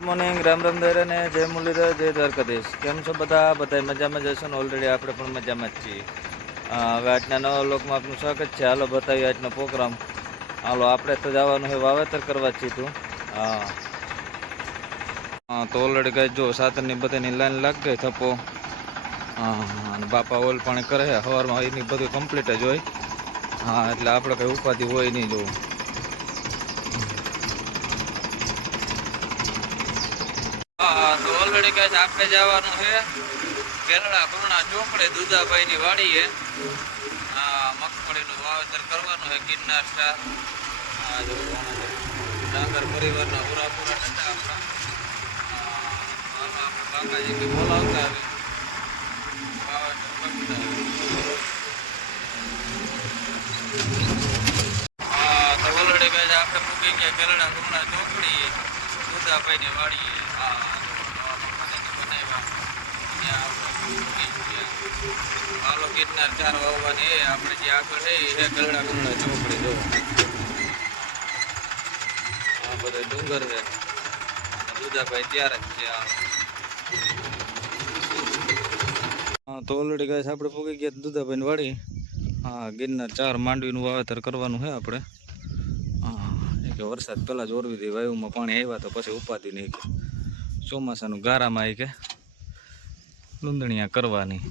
Morning Ram Ram દરે ને જય મુરલીધર જય દ્વારકાધીશ. કેમ છો બધા મજામાં જશો ને? ઓલરેડી આપણે પણ મજામાં જ છીએ. હવે આજના નવા લોકમાં આપનું સ્વાગત છે. હાલો બતાવીએ આજનો પ્રોગ્રામ. હાલો આપણે તો જવાનું છે વાવેતર કરવા જ છીએ. હા તો ઓલરેડી કઈ જો સાધનની બધાની લાઈન લાગ ગઈ થપ્પો. અને બાપા ઓલ પાણી કરે છે સવારમાં, એની બધું કમ્પ્લીટ જ હોય. હા એટલે આપણે કઈ ઉપાધિ હોય નહીં. જોવું હા તો ઓલરેડી કઈ આપણે જવાનું છે કેરળા પૂર્ણા ચોકડે દુધાભાઈ ની વાડીએ. મગફળીનું વાવેતર કરવાનું છે. ગિરનાર સ્ટાર ડાંગર પરિવારના પૂરા ઠંડા આપણા કાકાજી કે બોલાવતા આવે વાવેતર કરતા તો ઓલરેડી કઈ આપણે પૂકી ગયા કેરળા પૂર્ણા ચોકડી દુધાભાઈ ની વાડીએ. હાલો ગિરનાર ચાર વાવવાની એ આપણે જે આગળ છે એ ગરડા ગરડા ચોકડી જો આ બધો ડુંગર છે. દુધાભાઈ ત્યાર જ છે. હા તો ઓલરેડી ગાય આપણે પૂગી ગયા દુધાભાઈ ની વાડી. હા ગિરનાર ચાર માંડવીનું વાવેતર કરવાનું છે આપણે. હા કે વરસાદ પહેલાં જ ઓરવી હતી, વાયુમાં પાણી આવ્યા તો પછી ઉપાધિ નહીં. ચોમાસાનું ગારામાં આવી કે લૂંદણિયા કરવાની.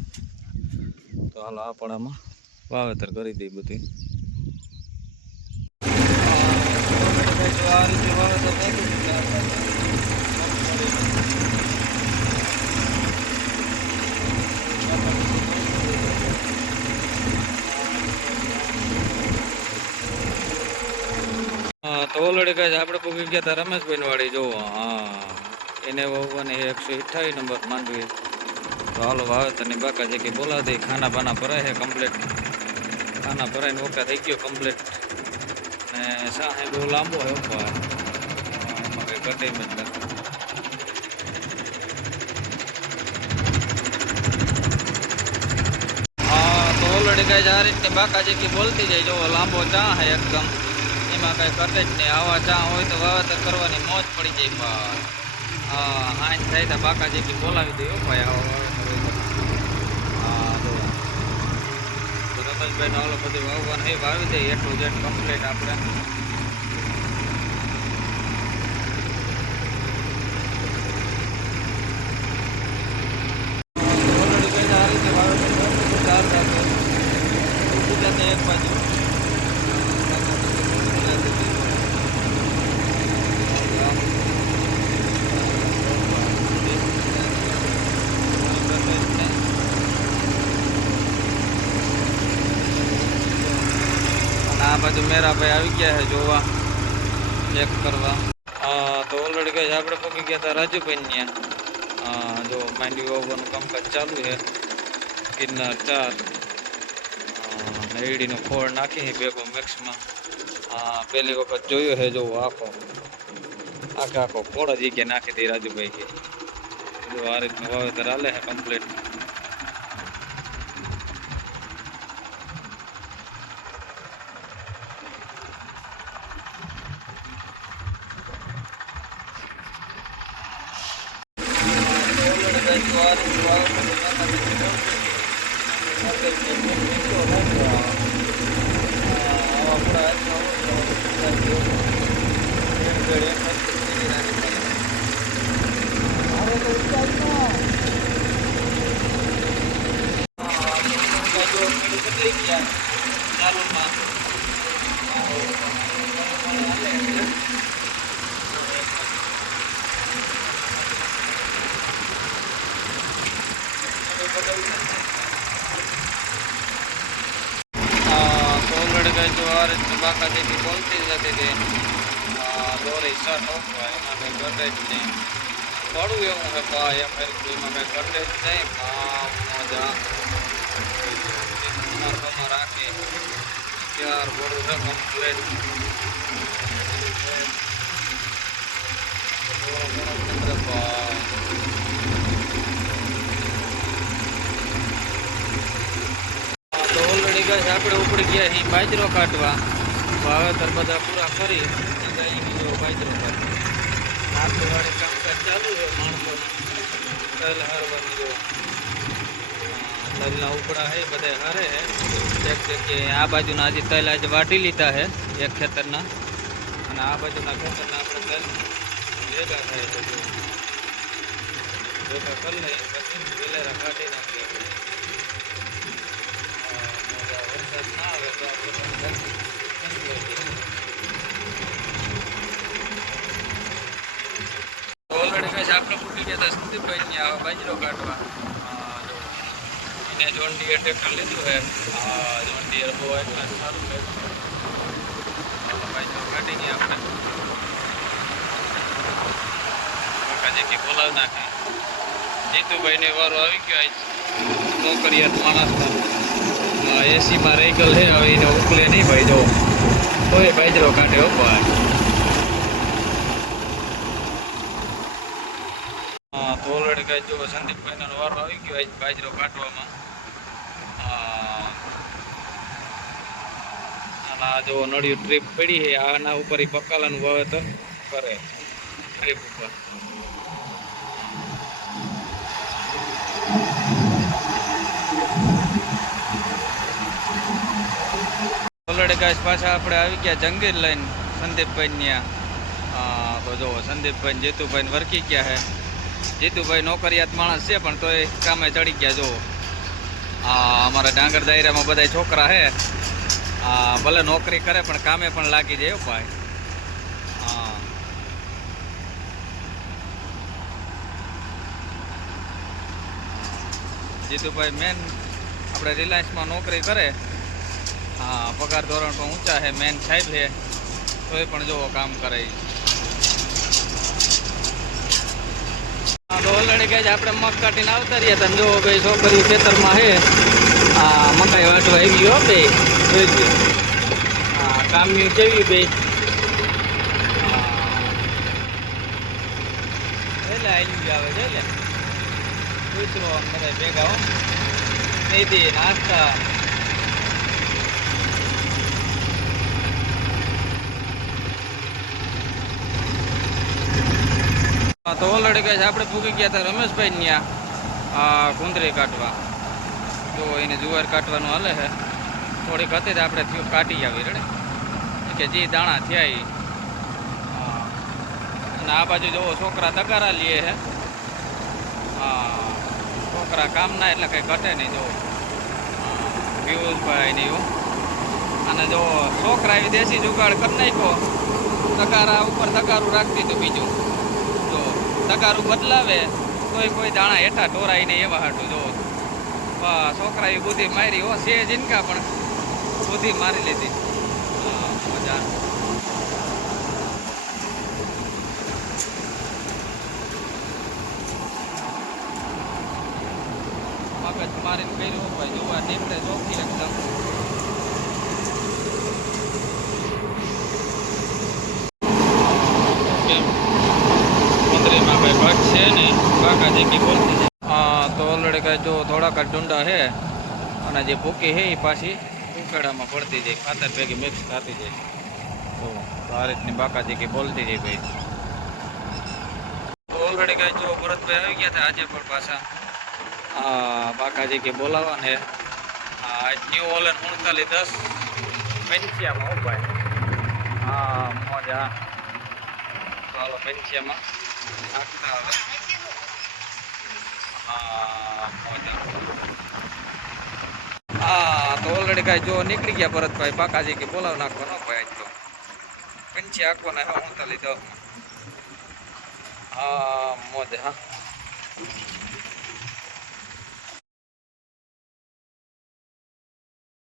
તો હાલો આપણામાં વાવેતર કરી દઈ બધી. આ રીતે વાવેતર તો ઓલરેડી કહે છે આપણે પૂકી ગયા હતા રમેશભાઈ વાળી જોવો. હા એને વાવવાની 128 નંબર માંડવી. તો હાલો વાવેતરની બાકા જે કે બોલા દે ખાના બાના ભરાય છે કમ્પ્લીટ. ખાના ભરાઈને ઓકા થઈ ગયો કમ્પ્લીટ. ને સાહે બહુ લાંબો છે ઉપર. એમાં કંઈ ઘટે મતલબ. હા તો ઓલરેડી કહે છે આ રીતે બાકા જે કે બોલતી જાય જોવો લાંબો ચા હે એકદમ. એમાં કઈ ઘટે જ નહીં. આવા ચા હોય તો વાવેતર કરવાની મોજ પડી જાય. પણ હા હાઈન થાય તો બાકા જે કે બોલાવી દે ભાઈ આવો વાવેતર હોય તો. હા તો રમેશભાઈ નો હાલો બધું વાવવાનું એ વાવી દે એટલું જેટ કમ્પ્લીટ આપણે. એક બાજુ આ બાજુ મેરાભાઈ આવી ગયા છે જોવા ચેક કરવા. તો ઓલરેડી કઈ આપણે પગી ગયા હતા રાજુભાઈ ત્યાં. જો માંડવી વાવવાનું કામકાજ ચાલુ છે. ગિરનાર ચાર એડીનો ખોળ નાખી ભેગો મિક્સમાં. પહેલી વખત જોયો છે જોવો આખો ખોળ જ કે નાખી દઈ રાજુભાઈ કે જો આ રીતનું વાવેતર હાલે છે કમ્પ્લીટ. આ રીતની બાકા જેથી બોલતી જ નથી તે દોરી શર્ટ ઓફવા એમાં કંઈ ઘટે જ નહીં. થોડું એવું છે પા એમ એમાં કંઈ ઘટે જ નહીં. મજા રાખી ત્યાર બોડું છે કમ્પ્લેટ. તો ઓલરેડી ગાય આપણે ઉપડી ગયા અહીં બાજરો કાઢવા. વાવેતર બધા પૂરા કરી બાજરો કાઢવા. આટલું વાળી કામકાજ તલ હારવાનું જો તલના ઉપડા હે બધા હારે હે એક જગ્યાએ આ બાજુના હજી તલ આજે વાટી લીધા હે એક ખેતરના અને આ બાજુના ખેતરના આપણે તલ ભેગા થાય છે જો ભેગા કરી લઈએ પછી વેલેરા કાઢી નાખીએ વરસાદ ના આવે તો આપણે ઓલરેડી કઈ આપણે પૂકી ગયા હતા સંદીપભાઈ ને આ બાજરો કાઢવા એને જોન ડીયર ટ્રેક્ટર લીધું છે જોન ડીયર બહુ એટલા સારું છે બાજરો કાઢી ગયા આપણે કાકાજી કે બોલાવ નાખે જીતુભાઈ ને વારો આવી ગયો આજ નોકરિયાત માણસના એસીમાં રહી ગયેલ છે હવે એને ઉકલે નહીં ભાઈ જો તોય બાજરો કાઢે હો ભાઈ તો ઓલરેડી કઈ જો સંદીપભાઈનો વારો આવી ગયો આજ બાજરો કાઢવામાં આ જો નળિયું ટ્રીપ પડી છે આના ઉપર બકાલાનું વાવેતર કરે ટ્રીપ ઉપર ઓલરેડી ગાઈસ પાછા આપણે આવી ગયા જંગીર લઈને સંદીપભાઈ ત્યાં તો જો સંદીપભાઈ જીતુભાઈ વરકી ગયા છે જીતુભાઈ નોકરિયાત માણસ છે પણ તોય કામે ચડી ગયા જો અમારા ડાંગર દાયરામાં બધા છોકરા છે ભલે નોકરી કરે પણ કામે પણ લાગી જાય ભાઈ જીતુભાઈ મેન આપણે રિલાયન્સમાં નોકરી કરે પગાર ધોરણ પણ ઊંચા છે મેન સાહેબ છે તોય પણ જો કામ કરે ઓલરેડી કહે છે આપણે મગ કાઢીને આવતા રહ્યા હતા જો ભાઈ છોકરીઓ ખેતરમાં છે મકાઈ વાટવા આવી ગયો બે કામ્યું કેવી બે એટલે આવી આવે છે એટલે કૂતરો બધા ભેગા હો નહીં નાસ્તા તો ઓલરેડી કહે છે આપણે પૂકી ગયા હતા રમેશભાઈ ત્યાં કુંદરી કાઢવા જો એને જુવાર કાઢવાનું હાલે છે થોડીક હતી તો આપણે કાઢી આવી રેડે કે જે દાણા થયા અને આ બાજુ જોવો છોકરા તગારા લે છે છોકરા કામના એટલે કંઈ ઘટે નહીં જો પિયુષભાઈ ને એવું અને જો છોકરા એવી દેશી જુગાડ કરી નાખ્યો તગારા ઉપર તગારું રાખતી હતું બીજું જો તગારું બદલાવે તોય કોઈ દાણા હેઠા ઢોરાઈને એવા હાટું જો છોકરા એ બુદ્ધિ મારી હો છે જીનકા પણ બુદ્ધિ મારી લીધી મજા મગજ મારીને કર્યું ભાઈ જોવા નીકળે ચોખ્ખી એકદમ મંદિરમાં ભાઈ ભટ્ટ છે ને કાકાજી કી બોલતી છે તો ઓલરેડી કઈ જો થોડાક જ ડુંડા છે અને જે ભૂકી છે એ પાછી ઉકેડામાં પડતી જાય ખાતર ભેગી મિક્સ થતી જાય તો આ રીતની બાકાજી કી બોલતી જાય ભાઈ તો ઓલરેડી કઈ જો ભરતભાઈ આવી ગયા હતા આજે પણ પાછા બાકાજી કે બોલાવા ને ન્યૂ ઓલન 3910 પેન્સિયામાં ભાઈ મોજા ચાલો પેન્સિયામાં નાખતા હવે તો ઓલરેડી કાંઈ જો નીકળી ગયા ભરતભાઈ બાકાજી કે બોલાવ નાખવાનો ભાઈ આજ તો પેન્સિયા આખવાના 3910 મોજે